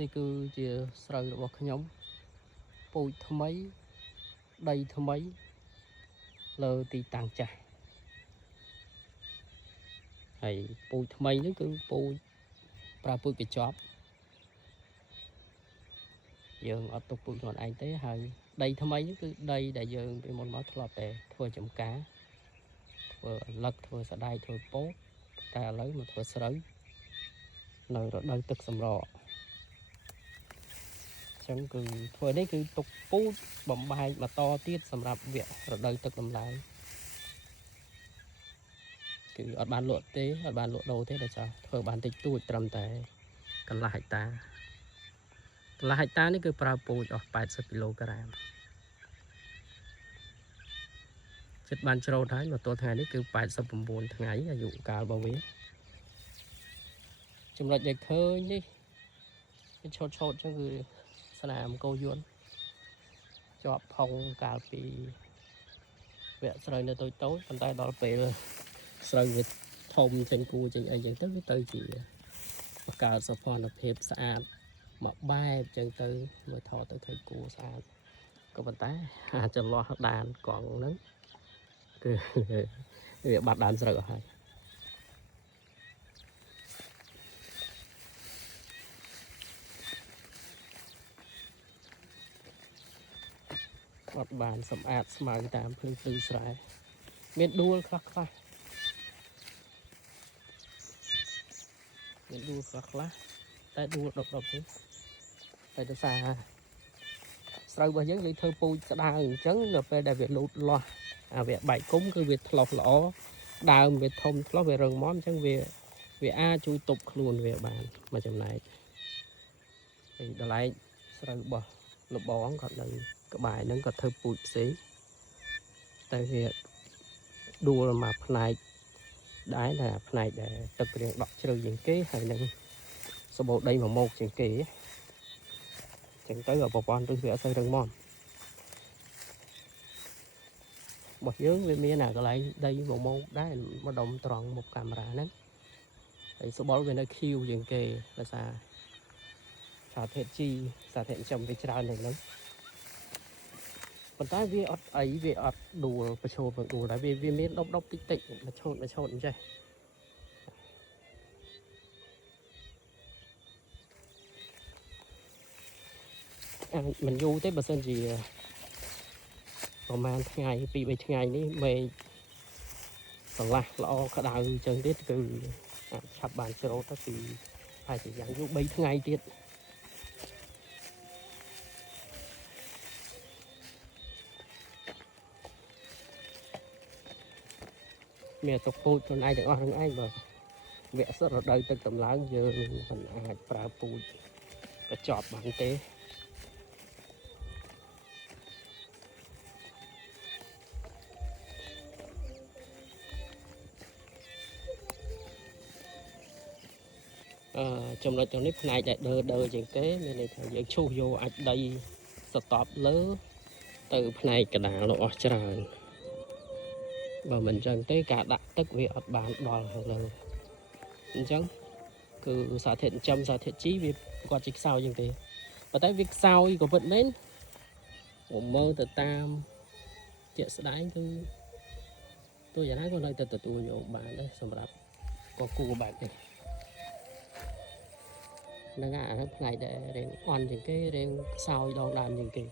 នេះគឺជាស្រូវរបស់ខ្ញុំពូជថ្មីដីថ្មីលើទីតាំងចាស់ហើយពូជថ្មីនេះគឺពូជប្រើពូជកញ្ចប់យើងអត់ទុកពូជខ្លួនឯងទេហើយដីថ្មីនេះគឺដីដែលយើងពីមុនមកធ្លាប់តែធ្វើចំការធ្វើលឹកធ្វើសដែកធ្វើពោតតែឥឡូវមកធ្វើស្រូវនៅរដូវទឹកសម្រកចឹងគឺធ្វើនេះគឺទុកពូជបំបែកបន្តទៀតសម្រាប់វគ្គរដូវទឹកដំឡើងគឺអត់បានលក់ទេអត់បានលក់ដូរទេដោយសារធ្វើបានតិចតួចត្រឹមតែកន្លះហិកតានេះគឺប្រើពូជអស់80គីឡូក្រាមចិត្តបានច្រូតហើយមកទល់ថ្ងៃនេះគឺ89ថ្ងៃអាយុកាលរបស់វាចំណុចដែលឃើញនេះវាឆោតចឹងគឺស្នាមកោយួនជាប់ផុងកាលពីវគ្គស្រូវនៅតូចប៉ុន្តែដល់ពេលស្រូវវាធំចេញគូចេញអីចឹងទៅវាទៅជាបង្កើតសោភ័ណភាពស្អាតមកបែបចឹងទៅមើលថតទៅឃើញគូស្អាតក៏ប៉ុន្តែអាចចន្លោះដានកង់ហ្នឹងគឺវាបាត់ដើមស្រូវអស់ហើយអត់បានសម្អាតស្មៅតាមភ្លឺស្រែមានដួលខ្លះមានដួលខ្លះតែដួលដប់ទេតែដោយសារស្រូវរបស់យើងធ្វើពូជស្ដើងអញ្ចឹងដល់ពេលដែលវាលូតលាស់អាវាបែកគុំគឺវាធ្លោះល្អដើមវាធំធ្លោះវារឹងមាំអញ្ចឹងវាអាចជួយទប់ខ្លួនវាបានមួយចំណែកហើយដល់ឯងស្រូវរបស់លបងគាត់នៅក្បែរហ្នឹងគាត់ធ្វើពូជផ្សេងតែវាដួលមកផ្នែកដែរតែផ្នែកដែលទឹករៀងដក់ជ្រៅជាងគេហើយនឹងសបោដីមួយម៉ោកជាងគេចឹងទៅប្រព័ន្ធឫសវាអត់សូវរឹងមាំរបស់យើងវាមានអាកន្លែងដីមួយម៉ោកដែរម្ដុំត្រង់មុខកាមេរ៉ាហ្នឹងហើយសបល់វានៅខៀវជាងគេដោយសារសារធាតុជីសារធាតុចិញ្ចឹមវាច្រើននៅហ្នឹងប៉ុន្តែវាអត់អីវាអត់ដួលប្រឈោតដួលដែរវាមានដប់តិចមកឆោតអញ្ចេះមិនយូរទេបើសិនជាប្រហែលថ្ងៃ2-3ថ្ងៃនេះមេឃស្រឡះល្អក្តៅអញ្ចឹងទៀតគឺឆាប់បានច្រូតទៅពីហើយជាយ៉ាងយូរ3ថ្ងៃទៀតមានទុកពូជខ្លួនឯងទាំងអស់ហ្នឹងឯងបើវគ្គសរដូវទឹកតម្លើងយើងមិនអាចប្រើពូជកញ្ចប់បានទេចំណុចទាំងនេះផ្នែកដែលដើរជាងគេមានន័យថាយើងឈូសយកអាចដីស្តប់លើទៅផ្នែកកណ្ដាលនោះអស់ច្រើនបើមិនអញ្ចឹងទេការដាក់ទឹកវាអត់បានដល់ខាងលើអញ្ចឹងគឺសារធាតុចិញ្ចឹមសារធាតុជីវាគាត់ជាខ្សោយជាងទេប៉ុន្តែវាខ្សោយក៏ពិតមែនមើលទៅតាមជាក់ស្ដែងគឺទោះយ៉ាងណាក៏នៅតែទទួលយកបានដែរសម្រាប់កគូបែបនេះហ្នឹងអាហ្នឹងផ្នែកដែលរៀងអន់ជាងគេរៀងខ្សោយដងដើមជាងគេ